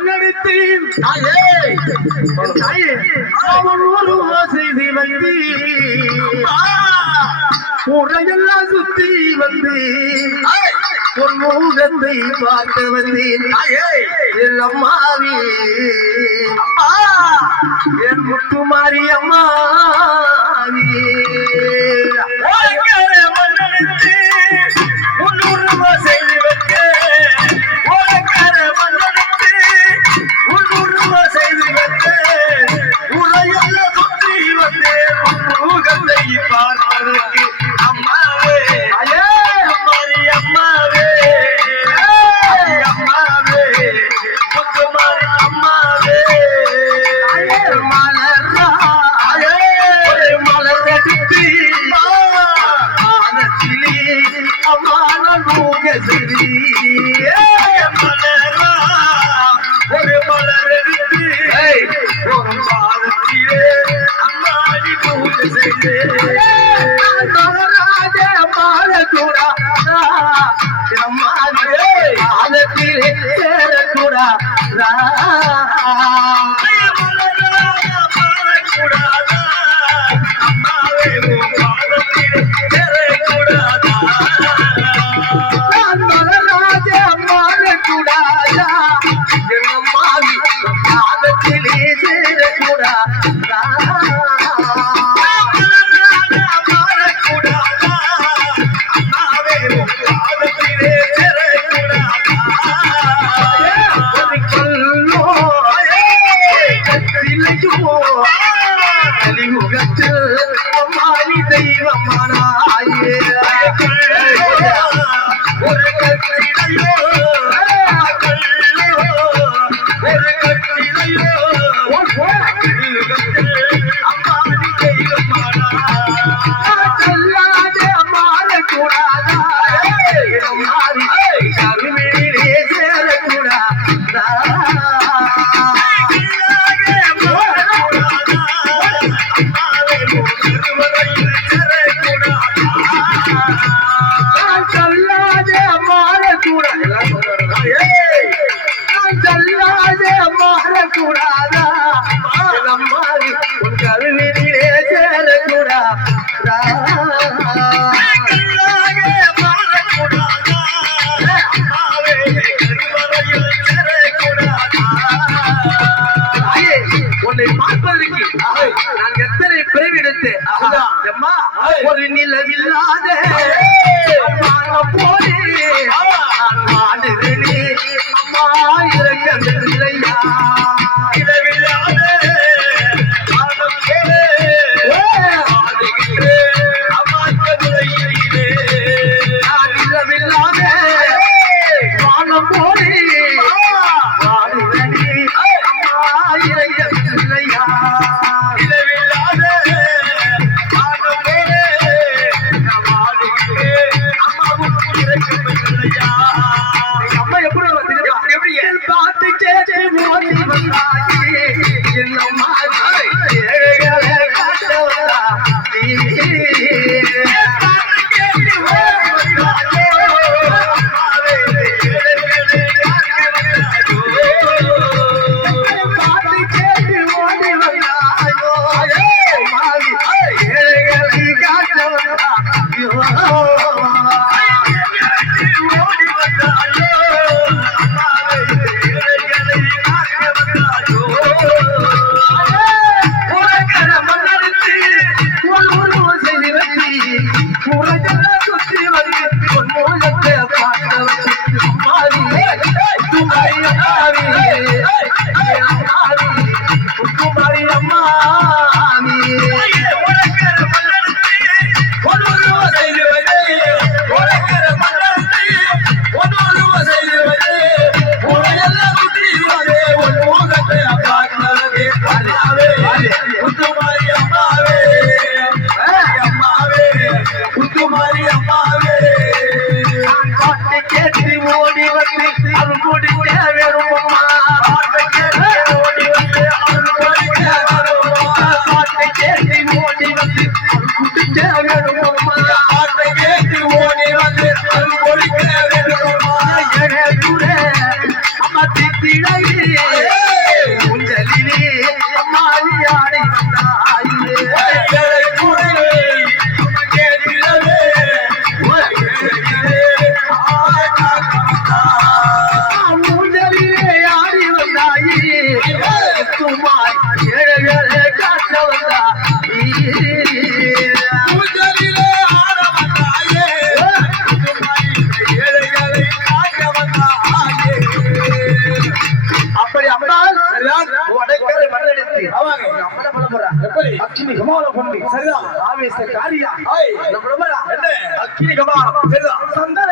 மன்னடித்து அவன் ஒரு செய்தி வந்து உரையெல்லாம் சுத்தி வந்து உன் முகத்தை பார்க்க வந்தேன் என் அம்மாவி என் முத்துமாரி அம்மாவி மன்னடித்து உன்னுருவ செய்தி வைக்க மன்னடித்து உன்னுருவ செய்தி வைக்க உரையெல்லாம் சுத்தி வந்தேன் முகத்தை பார்ப்பதற்கு அம்மாவே அம்மாரி அம்மாவே அம்மாவே முத்துமாரி அம்மாவே மலரா மலர் எடுத்து ஆனத்திலே அம்மான மூக சிறி மலரா ஒரு மலர் எடுத்து ஒரு பாதத்திலே அம்மாடி மூக செய்து மலராஜ மாறக்கூடா அம்மாவே ஆனத்திலே சேரக்கூடா ஒரு நிலவில்லாத போலே அம்மா இறக்கவில்லையா நிலவில்லாத நிலவில்லாத வானம் போலே அம்மா இறக்கவில்லையா எப்படி? அக்கினி கமால கொண்டு சரிதான். ஆவேச காரியா ஐய். நம்ம பிரபல என்ன? அக்கினி கமால சரிதான். சந்தன